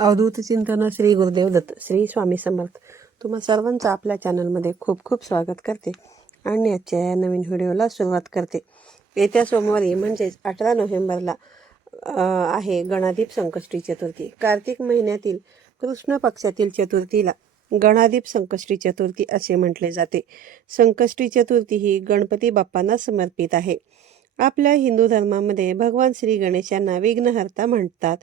अवधूत चिंतन श्री गुरुदेव दत्त श्री स्वामी समर्थ. तुम्हा सर्वांचं आपल्या चॅनलमध्ये खूप खूप स्वागत करते आणि आजच्या या नवीन व्हिडिओला सुरुवात करते. येत्या सोमवारी म्हणजेच अठरा नोव्हेंबरला आहे गणादीप संकष्टी चतुर्थी. कार्तिक महिन्यातील कृष्ण पक्षातील चतुर्थीला गणादीप संकष्टी चतुर्थी असे म्हटले जाते. संकष्टी चतुर्थी ही गणपती बाप्पांना समर्पित आहे. आपल्या हिंदू धर्मामध्ये भगवान श्री गणेशांना विघ्नहर्ता म्हणतात.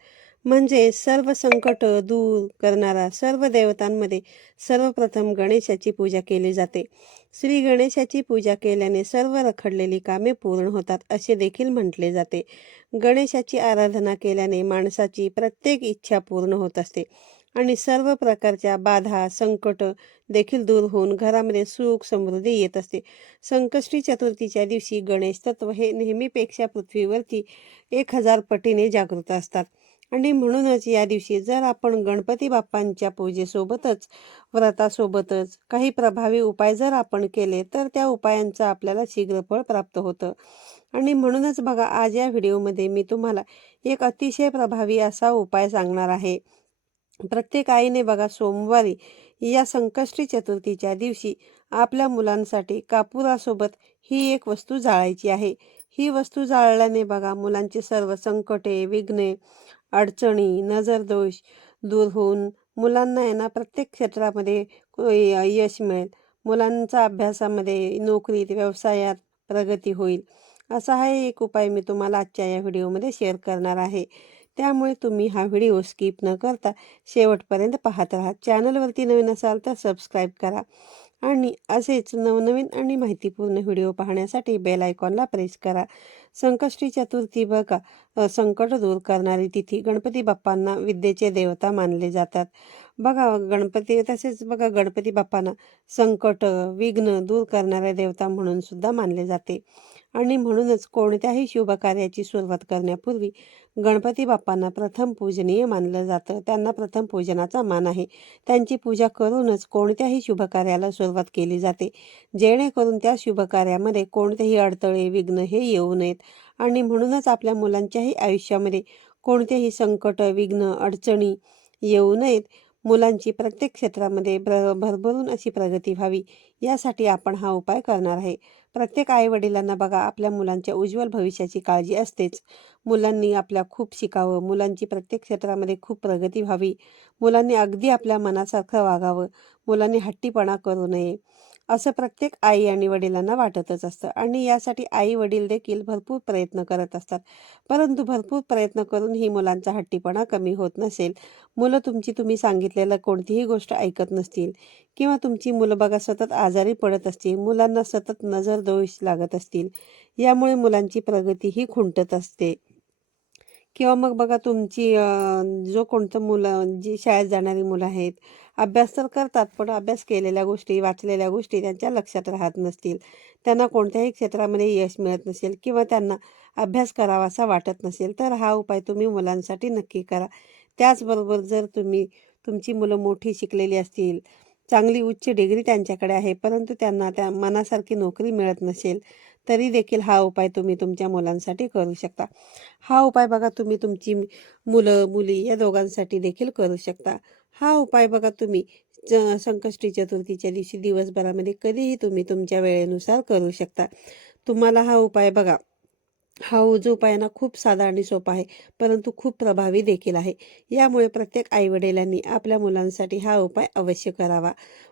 म्हणजे सर्व संकट दूर करणारा सर्व देवतांमध्ये सर्वप्रथम गणेशाची पूजा केली जाते. श्री गणेशाची पूजा केल्याने सर्व रखडलेली कामे पूर्ण होतात असे देखील म्हटले जाते. गणेशाची आराधना केल्याने माणसाची प्रत्येक इच्छा पूर्ण होत असते आणि सर्व प्रकारच्या बाधा संकट देखील दूर होऊन घरामध्ये सुख समृद्धी येत असते. संकष्टी चतुर्थीच्या दिवशी गणेश तत्व हे नेहमीपेक्षा पृथ्वीवरती एक हजार पटीने जागृत असतात. आणि म्हणूनच या दिवशी जर आपण गणपती बाप्पांच्या पूजेसोबतच व्रतासोबतच काही प्रभावी उपाय जर आपण केले तर त्या उपायांचं आपल्याला शीघ्रफळ प्राप्त होतं. आणि म्हणूनच बघा आज या व्हिडिओमध्ये मी तुम्हाला एक अतिशय प्रभावी असा उपाय सांगणार आहे. प्रत्येक आईने बघा सोमवारी या संकष्टी चतुर्थीच्या दिवशी आपल्या मुलांसाठी कापुरासोबत ही एक वस्तू जाळायची आहे. ही वस्तू जाळल्याने बघा मुलांची सर्व संकटे विघ्ने अडचणी नजरदोष दूर होऊन मुलांना आहे ना प्रत्येक क्षेत्रामध्ये य- यश मिळेल. मुलांचा अभ्यासामध्ये नोकरीत व्यवसायात प्रगती होईल. असा हा एक उपाय मी तुम्हाला आजच्या या व्हिडिओमध्ये शेअर करणार आहे. त्यामुळे तुम्ही हा व्हिडिओ स्किप न करता शेवटपर्यंत पाहत राहा. चॅनलवरती नवीन असाल तर सबस्क्राईब करा. आणि असेच नवनवीन आणि माहितीपूर्ण व्हिडिओ पाहण्यासाठी बेल आयकॉनला प्रेस करा. संकष्टी चतुर्थी बघा. संकट दूर करणारी तिथी गणपती बाप्पांना विद्येचे देवता मानले जातात. बघा गणपती तसेच बघा गणपती बाप्पांना संकट विघ्न दूर करणाऱ्या देवता म्हणून सुद्धा मानले जाते. आणि म्हणूनच कोणत्याही शुभकार्याची सुरुवात करण्यापूर्वी गणपती बाप्पांना प्रथम पूजनीय मानलं जातं. त्यांना प्रथम पूजनाचा मान आहे. त्यांची पूजा करूनच कोणत्याही शुभकार्याला सुरुवात केली जाते. जेणेकरून त्या शुभकार्यामध्ये कोणतेही अडथळे विघ्न हे येऊ नयेत. आणि म्हणूनच आपल्या मुलांच्याही आयुष्यामध्ये कोणतेही संकट विघ्न अडचणी येऊ नयेत. मुलांची प्रत्येक क्षेत्रामध्ये भर भरभरून अशी प्रगती व्हावी. यासाठी आपण हा उपाय करणार आहे. प्रत्येक आई वडिलांना बघा आपल्या मुलांच्या उज्ज्वल भविष्याची काळजी असतेच. मुलांनी आपल्या खूप शिकावं मुलांची प्रत्येक क्षेत्रामध्ये खूप प्रगती व्हावी. मुलांनी अगदी आपल्या मनासारखं वागावं. मुलांनी हट्टीपणा करू नये. असं प्रत्येक आई आणि वडिलांना वाटतच असतं. आणि यासाठी आई वडील देखील भरपूर प्रयत्न करत असतात. परंतु भरपूर प्रयत्न करून ही मुलांचा हट्टीपणा कमी होत नसेल. मुलं तुमची तुम्ही सांगितलेलं कोणतीही गोष्ट ऐकत नसतील किंवा तुमची मुलं बघा सतत आजारी पडत असतील मुलांना सतत नजर दोष लागत असतील यामुळे मुलांची प्रगती ही खुंटत असते. किंवा मग बघा तुमची जो कोणतं मुलं जी शाळेत जाणारी मुलं आहेत अभ्यास तर करतात पण अभ्यास केलेल्या गोष्टी वाचलेल्या गोष्टी त्यांच्या लक्षात राहत नसतील. त्यांना कोणत्याही क्षेत्रामध्ये यश मिळत नसेल किंवा त्यांना अभ्यास करावासा वाटत नसेल तर हा उपाय तुम्ही मुलांसाठी नक्की करा. त्याचबरोबर जर तुम्ही तुमची मुलं मोठी शिकलेली असतील चांगली उच्च डिग्री त्यांच्याकडे आहे परंतु त्यांना त्या मनासारखी नोकरी मिळत नसेल तरी देखील हा उपाय तुम्ही तुमच्या मुलांसाठी करू शकता. हा उपाय बघा तुम्ही तुमची मुलं मुली या दोघांसाठी देखील करू शकता. हा उपाय बघा तुम्ही. च- संकष्टी चतुर्थीच्या दिवशी दिवसभरामध्ये कधीही तुम्ही तुमच्या वेळेनुसार करू शकता. तुम्हाला हा उपाय बघा. हा जो उपाय ना खूप साधा आणि सोपा आहे परंतु खूप प्रभावी देखील आहे. यामुळे प्रत्येक आईवडिलांनी आपल्या मुलांसाठी हा उपाय अवश्य करावा.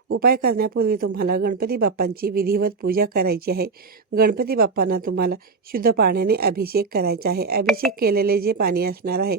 उपाय करण्यापूर्वी तुम्हाला गणपती बाप्पांची विधिवत पूजा करायची आहे. गणपती बाप्पांना तुम्हाला शुद्ध पाण्याने अभिषेक करायचा आहे. अभिषेक केलेले जे पाणी असणार आहे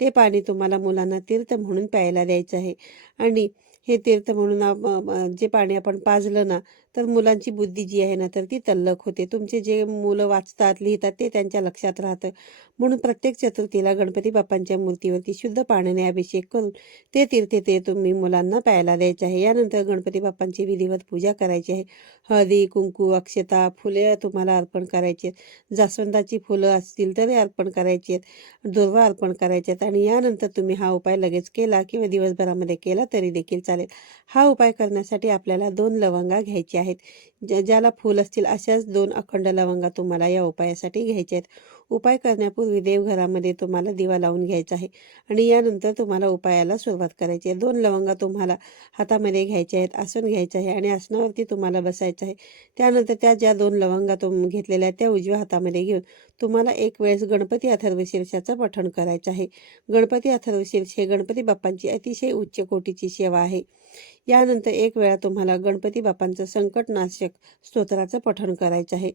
ते पाणी तुम्हाला मुलांना तीर्थ म्हणून प्यायला द्यायचं आहे. आणि हे तीर्थ म्हणून जे पाणी आपण पाजलं ना तर मुलांची बुद्धी जी आहे ना तर ती तल्लख होते. तुमचे जे मुलं वाचतात लिहितात ते त्यांच्या लक्षात राहतं. म्हणून प्रत्येक चतुर्थीला गणपती बाप्पांच्या मूर्तीवरती शुद्ध पाण्याने अभिषेक करून ते तीर्थ ते तुम्ही मुलांना प्यायला द्यायचे आहे. यानंतर गणपती बाप्पांची विधिवत पूजा करायची आहे. हळदी कुंकू अक्षता फुले तुम्हाला अर्पण करायची आहेत. जास्वंदाची फुलं असतील तरी अर्पण करायची आहेत. दुर्वा अर्पण करायचे आहेत. आणि यानंतर तुम्ही हा उपाय लगेच केला किंवा दिवसभरामध्ये केला तरी देखील चालेल. हा उपाय करण्यासाठी आपल्याला दोन लवंगा घ्यायच्या आहेत. ज्या ज्याला फूल असतील अशाच दोन अखंड लवंगा तुम्हाला या उपायासाठी घ्यायच्या आहेत. उपाय करण्यापूर्वी देवघरामध्ये तुम्हाला दिवा लावून घ्यायचा आहे आणि यानंतर तुम्हाला उपायाला सुरुवात करायची आहे. दोन लवंगा तुम्हाला हातामध्ये घ्यायचे आहेत आसन घ्यायचं आहे आणि आसनावरती तुम्हाला बसायचं आहे. त्यानंतर त्या ज्या दोन लवंगा तुम घेतलेल्या आहेत त्या उजव्या हातामध्ये घेऊन तुम्हाला एक वेळेस गणपती अथर्व शीर्षाचं पठण करायचं आहे. गणपती अथर्व शीर्ष हे गणपती बाप्पांची अतिशय उच्च कोटीची सेवा आहे. यानंतर एक वेळा तुम्हाला गणपती बाप्पांचं संकटनाशक स्तोत्राचं पठण करायचं आहे.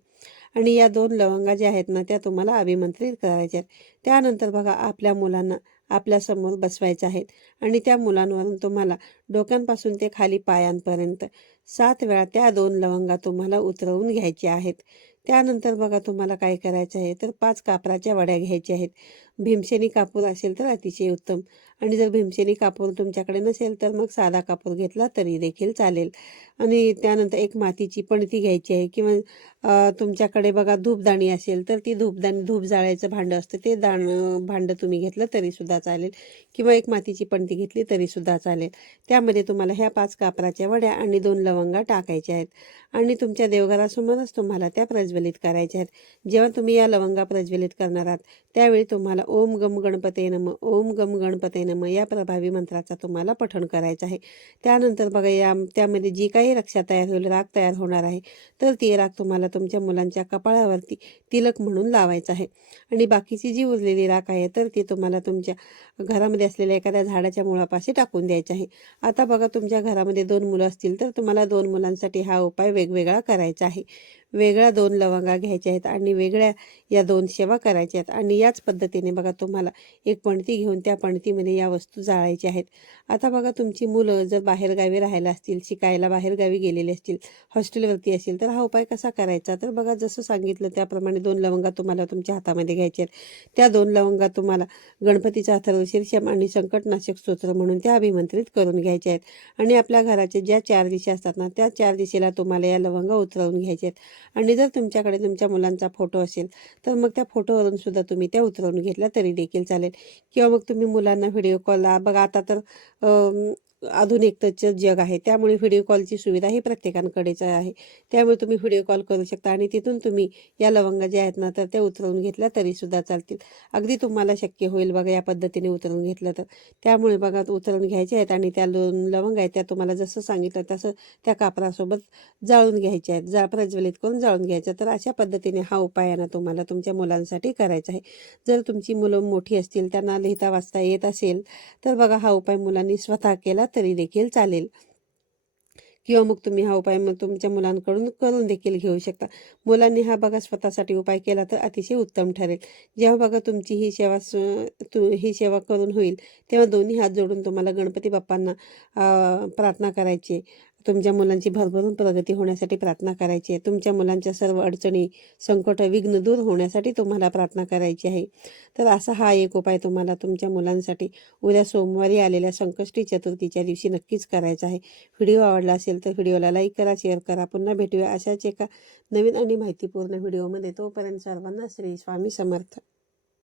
आणि या दोन लवंगा ज्या आहेत ना त्या तुम्हाला अभिमंत्रित करायच्या आहेत. त्यानंतर बघा आपल्या मुलांना आपल्यासमोर बसवायचं आहेत. आणि त्या मुलांवरून तुम्हाला डोक्यांपासून ते खाली पायांपर्यंत सात वेळा त्या दोन लवंगा तुम्हाला उतरवून घ्यायच्या आहेत. त्यानंतर बघा तुम्हाला काय करायचं आहे तर पाच कापराच्या वड्या घ्यायच्या आहेत. भीमसेनी कापूर असेल तर अतिशय उत्तम. आणि जर भीमसेनी कापूर तुमच्याकडे नसेल तर मग साधा कापूर घेतला तरी देखील चालेल. आणि त्यानंतर एक मातीची पणती घ्यायची आहे किंवा तुमच्याकडे बघा धूपदाणी असेल तर ती धूपदाणी धूप जाळायचं भांडं असतं ते दाण भांडं तुम्ही घेतलं तरीसुद्धा चालेल. किंवा एक मातीची पणती घेतली तरीसुद्धा चालेल. त्यामध्ये तुम्हाला ह्या पाच कापराच्या वड्या आणि दोन लवंगा टाकायच्या आहेत. आणि तुमच्या देवघरासमोरच तुम्हाला त्या प्रज्वलित करायच्या आहेत. जेव्हा तुम्ही या लवंगा प्रज्वलित करणार आहात त्यावेळी तुम्हाला ओम गम गणपते नम ओम गम गणपते नम या प्रभावी मंत्राचा तुम्हाला पठण करायचं आहे. त्यानंतर बघा या त्यामध्ये जी काही रक्षा तयार होईल राग तयार होणार आहे. तर ती राग तुम्हाला तुमच्या मुलांच्या कपाळावरती तिलक म्हणून लावायचं आहे. आणि बाकीची जी उरलेली राख आहे तर ती तुम्हाला तुमच्या घरामध्ये असलेल्या एखाद्या झाडाच्या मुळापाशी टाकून द्यायची आहे. आता बघा तुमच्या घरामध्ये दोन मुलं असतील तर तुम्हाला दोन मुलांसाठी हा उपाय वेगवेगळा करायचा आहे. वेगळ्या दोन लवंगा घ्यायच्या आहेत आणि वेगळ्या या दोन सेवा करायच्या आहेत. आणि याच पद्धतीने बघा तुम्हाला एक पणती घेऊन त्या पणतीमध्ये या वस्तू जाळायच्या आहेत. आता बघा तुमची मुलं जर बाहेरगावी राहायला असतील शिकायला बाहेरगावी गेलेली असतील हॉस्टेलवरती असेल तर हा उपाय कसा करायचा? तर बघा जसं सांगितलं त्याप्रमाणे दोन लवंगा तुम्हाला तुमच्या हातामध्ये घ्यायचे आहेत. त्या दोन लवंगा तुम्हाला गणपतीचा अथर्व शीर्षम आणि संकटनाशक स्तोत्र म्हणून त्या अभिमंत्रित करून घ्यायच्या आहेत. आणि आपल्या घराचे ज्या चार दिशा असतात ना त्या चार दिशेला तुम्हाला या लवंगा उतरवून घ्यायच्या आहेत. आणि जर तुमच्याकडे तुमच्या मुलांचा फोटो असेल तर मग त्या फोटोवरून सुद्धा तुम्ही त्या उतरवून घेतल्या तरी देखील चालेल. किंवा मग तुम्ही मुलांना व्हिडिओ कॉल बघा आता तर आधुनिकतेचं जग आहे. त्यामुळे व्हिडिओ कॉलची सुविधा ही प्रत्येकांकडेच आहे. त्यामुळे तुम्ही व्हिडिओ कॉल करू शकता आणि तिथून तुम्ही या लवंगा ज्या आहेत ना तर त्या उतरवून घेतल्या तरीसुद्धा चालतील. अगदी तुम्हाला शक्य होईल बघा या पद्धतीने उतरवून घेतलं तर. त्यामुळे बघा उतरवून घ्यायचे आहेत आणि त्या दोन लवंग आहेत त्या तुम्हाला जसं सांगितलं तसं त्या कापरासोबत जाळून घ्यायच्या आहेत. जा प्रज्वलित करून जाळून घ्यायच्या तर अशा पद्धतीने हा उपाय आहे ना तुम्हाला तुमच्या मुलांसाठी करायचा आहे. जर तुमची मुलं मोठी असतील त्यांना लिहिता वाचता येत असेल तर बघा हा उपाय मुलांनी स्वतः केला तरी देखील चालेल. किंवा मग तुम्ही हा उपाय मग तुमच्या मुलांकडून करून देखील घेऊ शकता. मुलांनी हा बघा स्वतःसाठी उपाय केला तर अतिशय उत्तम ठरेल. जेव्हा बघा तुमची ही सेवा तु ही सेवा करून होईल तेव्हा दोन्ही हात जोडून तुम्हाला गणपती बाप्पांना प्रार्थना करायची तुमच्या मुलांची भरभरून प्रगती होण्यासाठी प्रार्थना करायची आहे. तुमच्या मुलांच्या सर्व अडचणी संकट विघ्न दूर होण्यासाठी तुम्हाला प्रार्थना करायची आहे. तर असा हा एक उपाय तुम्हाला तुमच्या मुलांसाठी उद्या सोमवारी आलेल्या संकष्टी चतुर्थीच्या दिवशी नक्कीच करायचा आहे. व्हिडिओ आवडला असेल तर व्हिडिओला लाईक करा शेअर करा. पुन्हा भेटूया अशाच एका नवीन आणि माहितीपूर्ण व्हिडिओमध्ये. तोपर्यंत सर्वांना श्री स्वामी समर्थ.